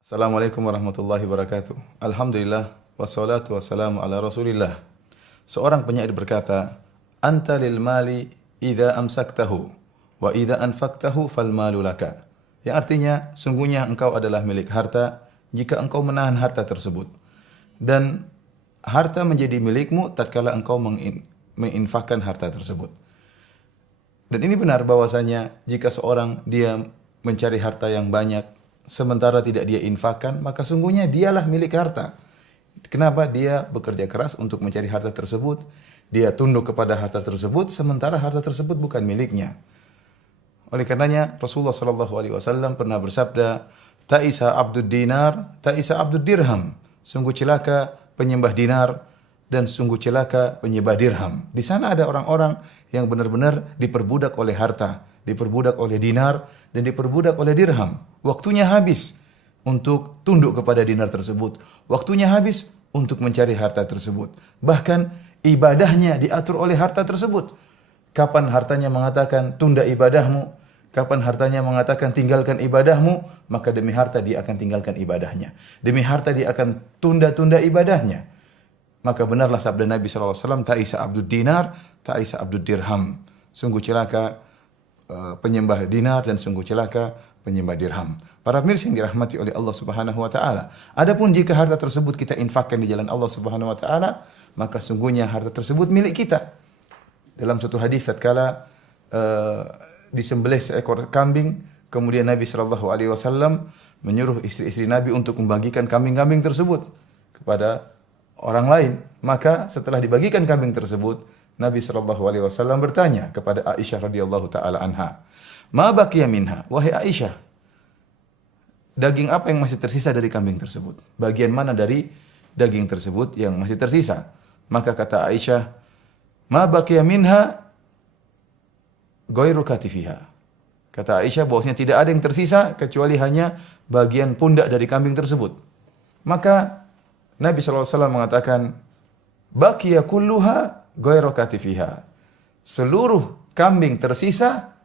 Assalamualaikum warahmatullahi wabarakatuh. Alhamdulillah wassalatu wassalamu ala Rasulillah. Seorang penyair berkata, "Anta lil mali idza amsaktahu wa idza anfaqtahu fal malu laka." Yang artinya, sungguhnya engkau adalah milik harta jika engkau menahan harta tersebut. Dan harta menjadi milikmu tatkala engkau menginfakkan harta tersebut. Dan ini benar bahwasanya jika seorang dia mencari harta yang banyak sementara tidak dia infakkan, maka sungguhnya dialah milik harta. Kenapa? Dia bekerja keras untuk mencari harta tersebut, dia tunduk kepada harta tersebut, sementara harta tersebut bukan miliknya. Oleh karenanya Rasulullah sallallahu alaihi wasallam pernah bersabda, "Ta'isa abdud dinar, ta'isa abdud dirham." Sungguh celaka penyembah dinar dan sungguh celaka penyembah dirham. Di sana ada orang-orang yang benar-benar diperbudak oleh harta, diperbudak oleh dinar dan diperbudak oleh dirham. Waktunya habis untuk tunduk kepada dinar tersebut. Waktunya habis untuk mencari harta tersebut. Bahkan ibadahnya diatur oleh harta tersebut. Kapan hartanya mengatakan tunda ibadahmu, kapan hartanya mengatakan tinggalkan ibadahmu, maka demi harta dia akan tinggalkan ibadahnya. Demi harta dia akan tunda-tunda ibadahnya. Maka benarlah sabda Nabi SAW, "Ta'isa abdud dinar, ta'isa abdud dirham." Sungguh celaka penyembah dinar dan sungguh celaka penyembah dirham. Para pemirsa yang dirahmati oleh Allah Subhanahu wa taala. Adapun jika harta tersebut kita infakkan di jalan Allah Subhanahu wa taala, maka sungguhnya harta tersebut milik kita. Dalam suatu hadis tatkala disembelih seekor kambing, kemudian Nabi sallallahu alaihi wasallam menyuruh istri-istri Nabi untuk membagikan kambing-kambing tersebut kepada orang lain. Maka setelah dibagikan kambing tersebut, Nabi sallallahu alaihi wasallam bertanya kepada Aisyah radhiyallahu taala anha, "Ma baqiya minha?" Wahai Aisyah, daging apa yang masih tersisa dari kambing tersebut? Bagian mana dari daging tersebut yang masih tersisa? Maka kata Aisyah, "Ma baqiya minha ghairu katifiha." Kata Aisyah bahwasanya tidak ada yang tersisa kecuali hanya bagian pundak dari kambing tersebut. Maka Nabi sallallahu alaihi wasallam mengatakan, "Baqiya kulluha ghairu katifiha." Seluruh kambing tersisa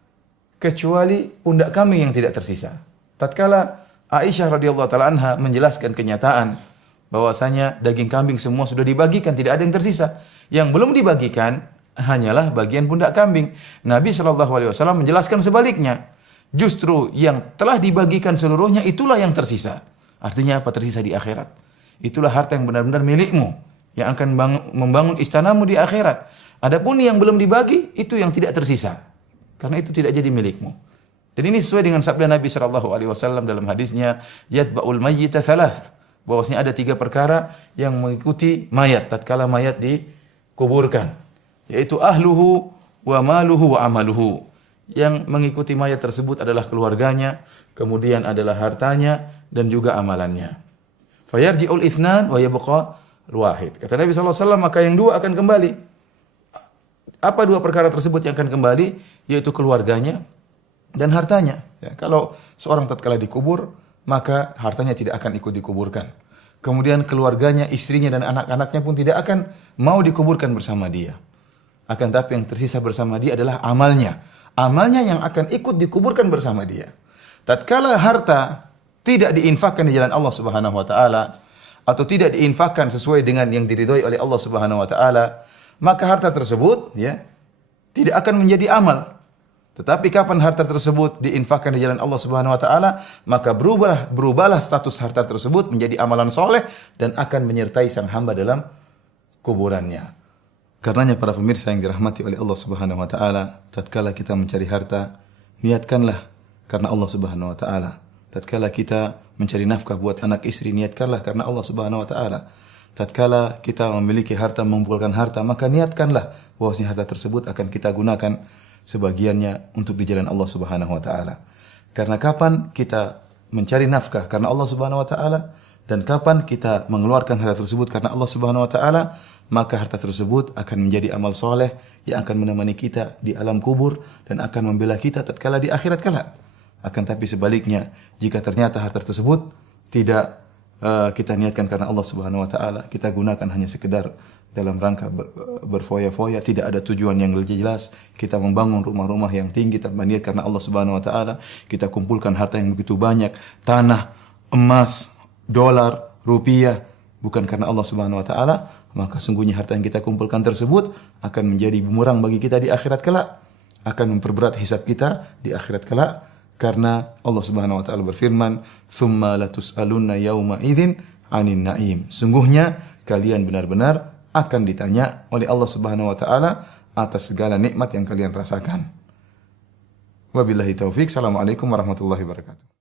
kecuali pundak kambing yang tidak tersisa. Tatkala Aisyah radhiyallahu taala anha menjelaskan kenyataan bahwasanya daging kambing semua sudah dibagikan, tidak ada yang tersisa. Yang belum dibagikan hanyalah bagian pundak kambing. Nabi sallallahu alaihi wasallam menjelaskan sebaliknya. Justru yang telah dibagikan seluruhnya itulah yang tersisa. Artinya apa? Tersisa di akhirat. Itulah harta yang benar-benar milikmu, yang akan membangun istanamu di akhirat. Adapun yang belum dibagi, itu yang tidak tersisa. Karena itu tidak jadi milikmu. Dan ini sesuai dengan sabda Nabi sallallahu alaihi wasallam dalam hadisnya, "Yatba'ul mayyita thalath." Bahwasanya ada 3 perkara yang mengikuti mayat tatkala mayat dikuburkan, yaitu ahluhu wa maluhu wa amaluhu. Yang mengikuti mayat tersebut adalah keluarganya, kemudian adalah hartanya dan juga amalannya. Fayarji'ul itsnan wa yabqa wahid. Kata Nabi SAW, maka yang 2 akan kembali. Apa 2 perkara tersebut yang akan kembali? Yaitu keluarganya dan hartanya. Ya, kalau seorang tatkala dikubur, maka hartanya tidak akan ikut dikuburkan. Kemudian keluarganya, istrinya dan anak-anaknya pun tidak akan mau dikuburkan bersama dia. Akan tapi yang tersisa bersama dia adalah amalnya. Amalnya yang akan ikut dikuburkan bersama dia. Tatkala harta tidak diinfakkan di jalan Allah Subhanahu wa taala atau tidak diinfakkan sesuai dengan yang diridhoi oleh Allah Subhanahu wa taala, maka harta tersebut ya tidak akan menjadi amal. Tetapi kapan harta tersebut diinfakkan di jalan Allah Subhanahu wa taala, maka berubahlah status harta tersebut menjadi amalan soleh dan akan menyertai sang hamba dalam kuburannya. Karenanya para pemirsa yang dirahmati oleh Allah Subhanahu wa taala, tatkala kita mencari harta, niatkanlah karena Allah Subhanahu wa taala. Tatkala kita mencari nafkah buat anak istri, niatkanlah karena Allah Subhanahu wa taala. Tatkala kita memiliki harta, mengumpulkan harta, maka niatkanlah bahwasanya harta tersebut akan kita gunakan sebagiannya untuk di jalan Allah Subhanahu wa taala. Karena kapan kita mencari nafkah karena Allah Subhanahu wa taala dan kapan kita mengeluarkan harta tersebut karena Allah Subhanahu wa taala, maka harta tersebut akan menjadi amal soleh yang akan menemani kita di alam kubur dan akan membela kita tatkala di akhirat kelak. Akan tapi sebaliknya, jika ternyata harta tersebut tidak kita niatkan karena Allah Subhanahu wa taala, kita gunakan hanya sekedar dalam rangka berfoya-foya, tidak ada tujuan yang jelas, kita membangun rumah-rumah yang tinggi tanpa niat karena Allah Subhanahu wa taala, kita kumpulkan harta yang begitu banyak, tanah emas, dolar, rupiah, bukan karena Allah Subhanahu wa taala, maka sungguhnya harta yang kita kumpulkan tersebut akan menjadi bumerang bagi kita di akhirat kelak, akan memperberat hisab kita di akhirat kelak, karena Allah Subhanahu wa taala berfirman, "Tsumma latus'alunna yauma idzin 'anin na'im." Sungguhnya kalian benar-benar akan ditanya oleh Allah Subhanahu wa taala atas segala nikmat yang kalian rasakan. Wabillahi taufik. Assalamualaikum warahmatullahi wabarakatuh.